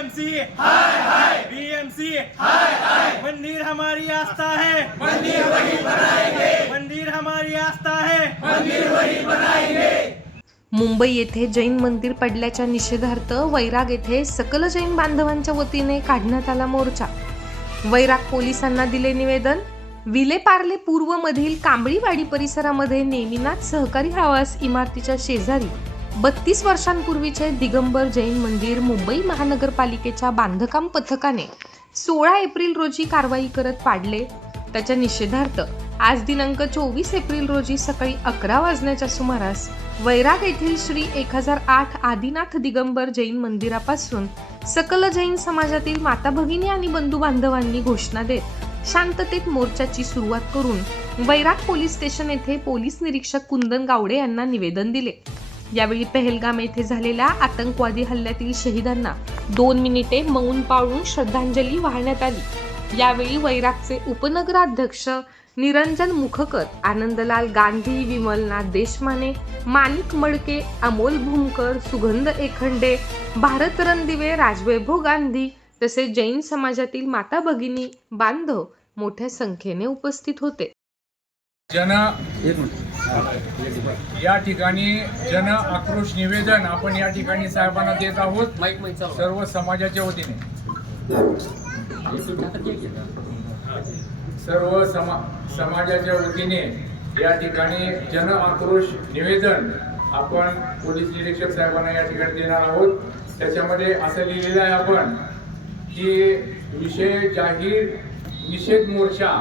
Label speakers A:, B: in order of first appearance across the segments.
A: BMC हाय हाय BMC हाय हाय मंदिर हमारी आस्था है मंदिर वही बनाएंगे मंदिर हमारी आस्था है मंदिर वही बनाएंगे
B: मुंबई येथे जैन मंदिर पडल्याच्या निषेधार्थ वैराग येथे सकल जैन बांधवांच्या वतीने काढण्यात आला मोर्चा वैराग पोलिसांना दिले निवेदन विलेपार्ले पूर्वमधील कांबळीवाडी परिसरामध्ये नेमिनाथ सहकारी हवास इमारतीच्या शेजारी बत्तीस वर्षांपूर्वीचे दिगंबर जैन मंदिर मुंबई महानगरपालिकेच्या बांधकाम पथकाने सोळा एप्रिल रोजी कारवाई करत पाडले त्याच्या निषेधार्थ आज दिनांक चोवीस एप्रिल रोजी सकाळी अकरा वाजण्याच्या सुमारास वैराग येथील श्री एक हजार आठ आदिनाथ दिगंबर जैन मंदिरापासून सकल जैन समाजातील माता भगिनी आणि बंधू बांधवांनी घोषणा देत शांततेत मोर्चाची सुरुवात करून वैराग पोलीस स्टेशन येथे पोलीस निरीक्षक कुंदन गावडे यांना निवेदन दिले यावेळी पहलगाम येथे झालेल्या आतंकवादी हल्ल्यातील शहीदांना दोन मिनिटे मौन पाळून श्रद्धांजली वाहण्यात आली यावेळी वैरागचे उपनगराध्यक्ष निरंजन मुखकर आनंदलाल गांधी विमलनाथ देशमाने माणिक मडके अमोल भूमकर सुगंध एखंडे भारत रणदिवे राजवैभव गांधी तसे जैन समाजातील माता भगिनी बांधव मोठ्या संख्येने उपस्थित होते
C: या ठिकाणी जन आक्रोश निवेदन आपण या ठिकाणी साहेबांना देत आहोत सर्व समाजाच्या वतीने सर्व समा समाजाच्या वतीने या ठिकाणी जन आक्रोश निवेदन आपण पोलीस निरीक्षक साहेबांना या ठिकाणी देणार आहोत त्याच्यामध्ये असं लिहिलेलं आहे आपण की विषय जाहीर निषेध मोर्चा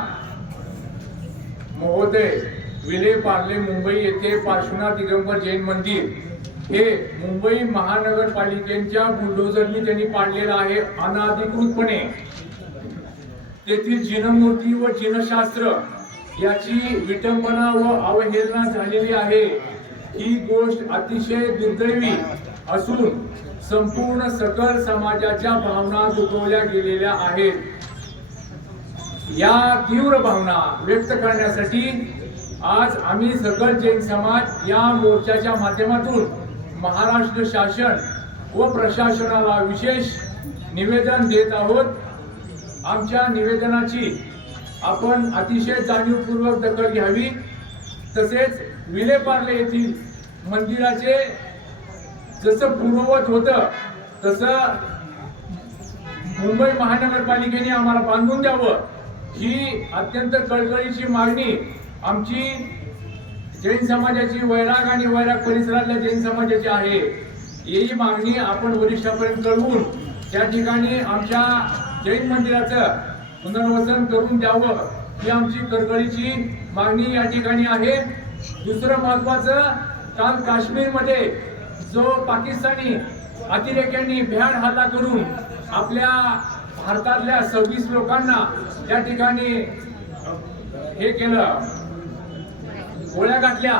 C: महोदय विले पार्ले मुंबई येथे पार्श्वनाथ दिगंबर जैन मंदिर हे मुंबई महानगरपालिकेच्या बुलडोजरनी त्यांनी पाडलेलं आहे अनाधिकृतपणे तेथील जिनमूर्ती व जिनशास्त्र याची विटंबना व अवहेलना झालेली आहे ही गोष्ट अतिशय दुर्दैवी असून संपूर्ण सकल समाजाच्या भावना दुखवल्या गेलेल्या आहेत या तीव्र भावना व्यक्त करण्यासाठी आज आम्ही सगळ जैन समाज या मोर्चाच्या माध्यमातून महाराष्ट्र शासन व प्रशासनाला विशेष निवेदन देत आहोत आमच्या निवेदनाची आपण अतिशय जाणीवपूर्वक दखल घ्यावी तसेच विलेपार्ले येथील मंदिराचे जसं पूर्ववत होतं तसं मुंबई महानगरपालिकेने आम्हाला बांधून द्यावं ही अत्यंत कळकळीची मागणी आमची जैन समाजाची वैराग आणि वैराग परिसरातल्या जैन समाजाची आहे ही मागणी आपण वरिष्ठापर्यंत कळवून त्या ठिकाणी आमच्या जैन मंदिराचं पुनर्वसन करून द्यावं ही आमची करकळीची मागणी या ठिकाणी आहे दुसरं महत्वाचं काल काश्मीरमध्ये जो पाकिस्तानी अतिरेक्यांनी भ्याड हाता करून आपल्या भारतातल्या सव्वीस लोकांना त्या ठिकाणी हे केलं गोळ्या घातल्या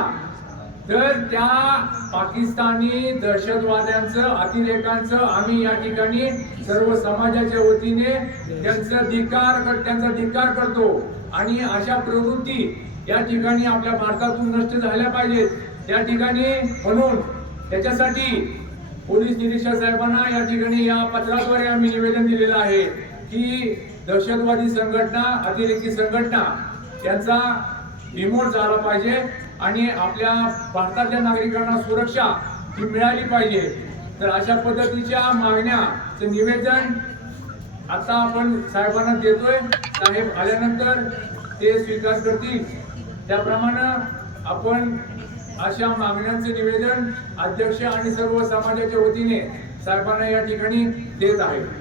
C: तर त्या पाकिस्तानी दहशतवाद्यांचं अतिरेकांचं आम्ही या ठिकाणी सर्व समाजाच्या वतीने त्यांचा धिकार त्यांचा धिकार करतो आणि अशा प्रवृत्ती या ठिकाणी आपल्या भारतातून नष्ट झाल्या पाहिजेत त्या ठिकाणी म्हणून त्याच्यासाठी पोलीस निरीक्षक साहेबांना या ठिकाणी या पत्राद्वारे आम्ही निवेदन दिलेलं आहे की दहशतवादी संघटना अतिरेकी संघटना त्यांचा निमूळ झाला पाहिजे आणि आपल्या भारतातल्या नागरिकांना सुरक्षा ही मिळाली पाहिजे तर अशा पद्धतीच्या मागण्याचं निवेदन आता आपण साहेबांना देतोय साहेब आल्यानंतर ते स्वीकार करतील त्याप्रमाणे आपण अशा मागण्यांचं निवेदन अध्यक्ष आणि सर्व समाजाच्या वतीने साहेबांना या ठिकाणी देत आहे